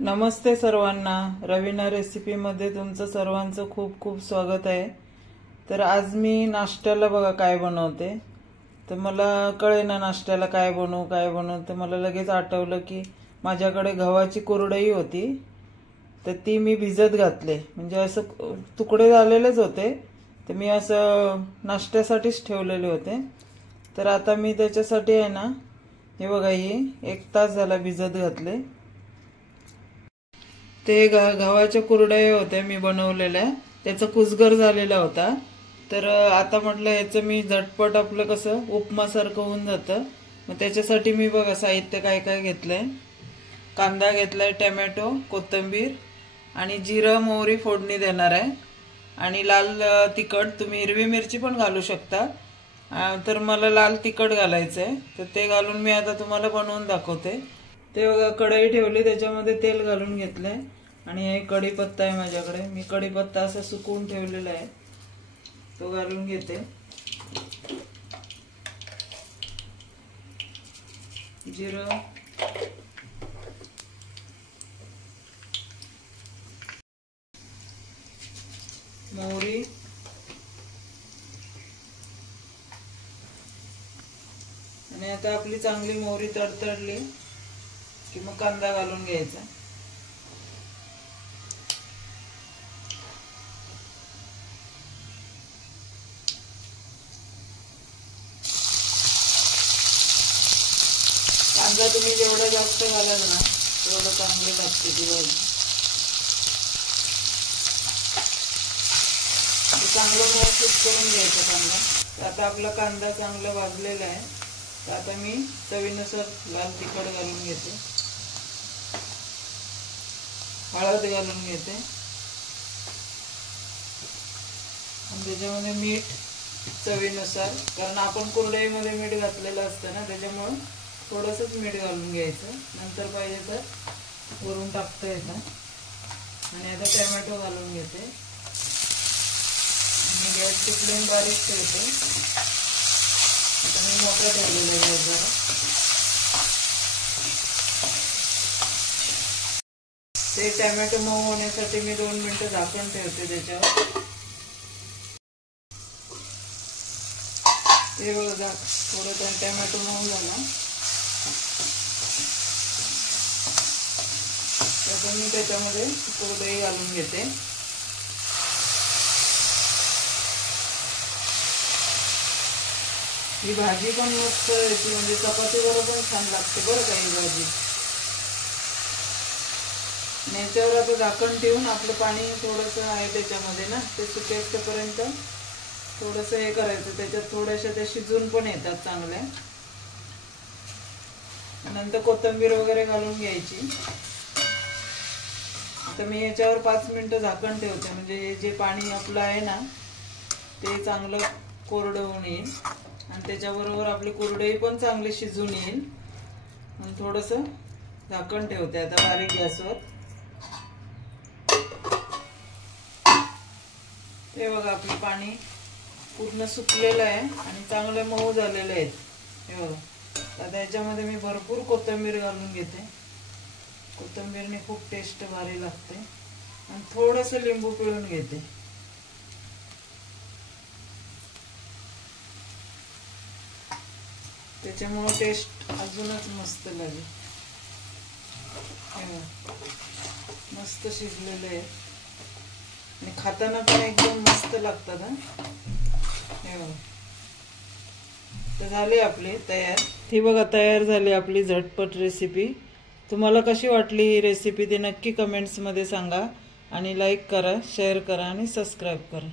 नमस्ते सर्वांना, रवीना रेसिपीमध्ये तुमचं सर्वांचं खूप खूप स्वागत आहे। तर आज मी नाश्त्याला बघा काय बनवते। तर मला कळेना नाश्त्याला काय बनवू तर मला लगेच आठवलं की माझ्याकडे गव्हाची कुरडई होती, तर ती मी भिजत घातले। म्हणजे असं तुकडे झालेलेच होते, तर मी असं नाश्त्यासाठीच ठेवलेले होते। तर आता मी त्याच्यासाठी आहे ना, हे बघा ही 1 तास झाला भिजत घातले। ते गव्हाच्या कुरडया होत्या मी बनवलेल्या, त्याचा कुसगर झालेला होता। तर आता म्हटलं याचं मी झटपट आपलं कसं उपमासारखं होऊन जातं, मग त्याच्यासाठी मी बघा साहित्य काय काय घेतलंय। कांदा घेतलाय, टोमॅटो, कोथिंबीर आणि जिरं मोहरी फोडणी देणार आहे, आणि लाल तिखट, तुम्ही हिरवी मिरची पण घालू शकता। तर मला लाल तिखट घालायचंय, तर ते घालून मी आता तुम्हाला बनवून दाखवते। ते बघा कढई ठेवली, त्याच्यामध्ये तेल घालून घेतलंय, आणि हे कढीपत्ता आहे माझ्याकडे। मी कढीपत्ता असा सुकवून ठेवलेला आहे, तो घालून घेते। जिरं, मोहरी, आणि आता आपली चांगली मोहरी तडतडली की मग कांदा घालून घ्यायचा। कांदा तुम्ही जेवढा जास्त घालाल ना तेवढं चांगली लागते ती भाजी। चांगलं मॅश करून घ्यायचा कांदा। आता आपला कांदा चांगला भाजलेला आहे, तर आता मी चवीनुसार लाल तिखट घालून घेते, हळद घालून घेते, आणि त्याच्यामध्ये मीठ चवीनुसार, कारण आपण कुरडईमध्ये मीठ घातलेलं असतं ना, त्याच्यामुळे थोडंसंच मीठ घालून घ्यायचं, नंतर पाहिजे तर वरून टाकता येतं। आणि आता टोमॅटो घालून घेते, आणि गॅसची फ्लेम बारीक ठेवते। आता मी मोठा ठेवलेला आहे जरा। ते टोमॅटो मऊ होण्यासाठी मी 2 मिनिटं झाकण ठेवते त्याच्यावर। ते बघा थोडं टोमॅटो मऊ झाला, तर मी त्याच्यामध्ये कुरडई घालून घेते। ही भाजी पण मस्त येते, म्हणजे चपाती बरोबर पण छान लागते बरं का ही भाजी। याच्यावर आता झाकण ठेवून आपलं पाणी थोडंसं आहे त्याच्यामध्ये ना, ते सुकेपर्यंत थोडंसं हे करायचं, त्याच्यात थोड्याशा ते शिजून पण येतात चांगल्या। नंतर कोथिंबीर वगैरे घालून घ्यायची। आता मी याच्यावर 5 मिनिटं झाकण ठेवते, म्हणजे हे जे पाणी आपलं आहे ना ते चांगलं कोरडं होऊन येईल, आणि त्याच्याबरोबर आपली कुरडई पण चांगली शिजून येईल। म्हणून थोडंसं झाकण ठेवते आता बारीक गॅसवर। हे बघा आपलं पाणी पूर्ण सुकलेलं आहे आणि चांगले मऊ झालेले आहेत। हे बघा आता याच्यामध्ये मी भरपूर कोथिंबीर घालून घेते, कोथिंबीरने खूप टेस्ट भारी लागते, आणि थोडंसं लिंबू पिळून घेते। त्याच्यामुळे टेस्ट अजूनच मस्त लागेल। मस्त शिजलेले आहे, आणि खाताना पण एकदम मस्त लागतात। हे बघा तर झाली आपली तयार। ही बघा तयार झाली आपली झटपट रेसिपी। तुम्हाला कशी वाटली ही रेसिपी ते नक्की कमेंट्स मध्ये सांगा, आणि लाईक करा, शेअर करा, आणि सबस्क्राईब करा।